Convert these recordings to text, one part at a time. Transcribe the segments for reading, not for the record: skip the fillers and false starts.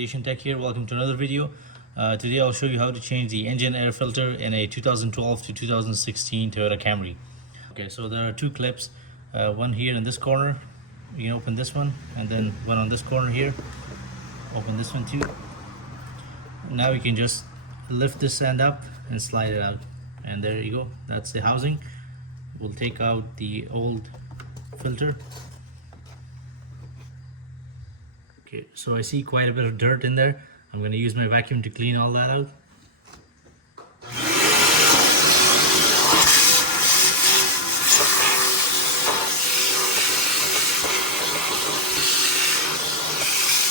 Radiation Tech here. Welcome to another video. Today I'll show you how to change the engine air filter in a 2012 to 2016 Toyota Camry. Okay, so there are two clips, one here in this corner. You can open this one, and then one on this corner here. Open this one too. Now you can just lift this end up and slide it out, and there you go. That's the housing. We'll take out the old filter. Okay, so I see quite a bit of dirt in there. I'm going to use my vacuum to clean all that out.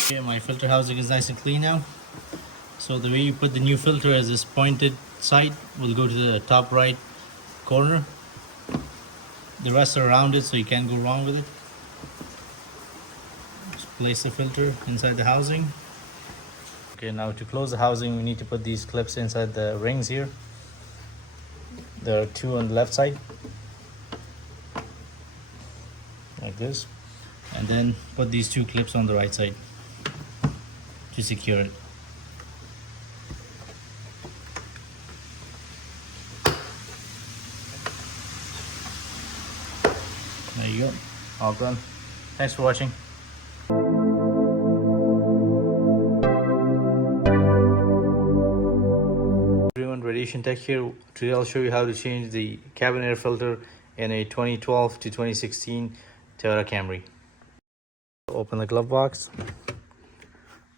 Okay, my filter housing is nice and clean now. So the way you put the new filter is this pointed side will go to the top right corner. The rest are around it, so you can't go wrong with it. Place the filter inside the housing. Okay, now to close the housing, we need to put these clips inside the rings here. There are two on the left side, like this, and then put these two clips on the right side to secure it. There you go, all done. Thanks for watching. Radiation Tech here. Today I'll show you how to change the cabin air filter in a 2012 to 2016 Toyota Camry. Open the glove box.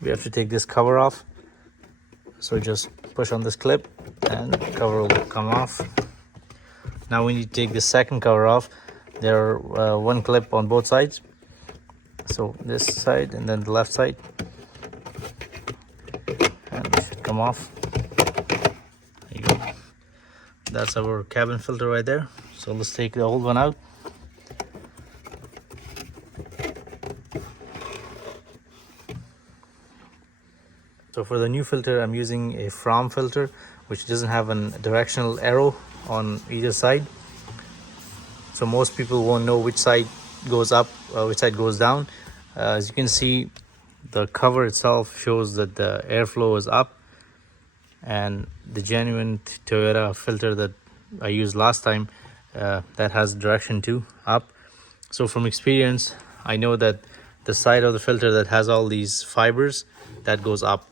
We have to take this cover off. So just push on this clip and the cover will come off. Now we need to take the second cover off. There are one clip on both sides. So this side and then the left side. And it should come off. That's our cabin filter right there. So let's take the old one out. So for the new filter, I'm using a from filter, which doesn't have a directional arrow on either side. So most people won't know which side goes up, which side goes down. As you can see, the cover itself shows that the airflow is up. And the genuine Toyota filter that I used last time, that has direction to up. So from experience, I know that the side of the filter that has all these fibers, that goes up.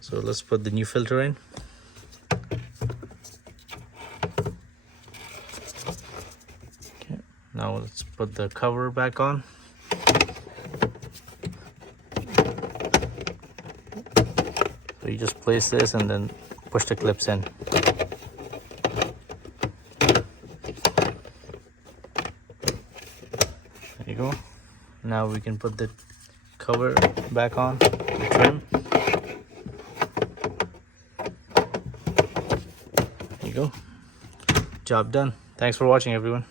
So let's put the new filter in. Okay, now let's put the cover back on. So you just place this and then push the clips in. There you go. Now we can put the cover back on, the trim. There you go. Job done. Thanks for watching, everyone.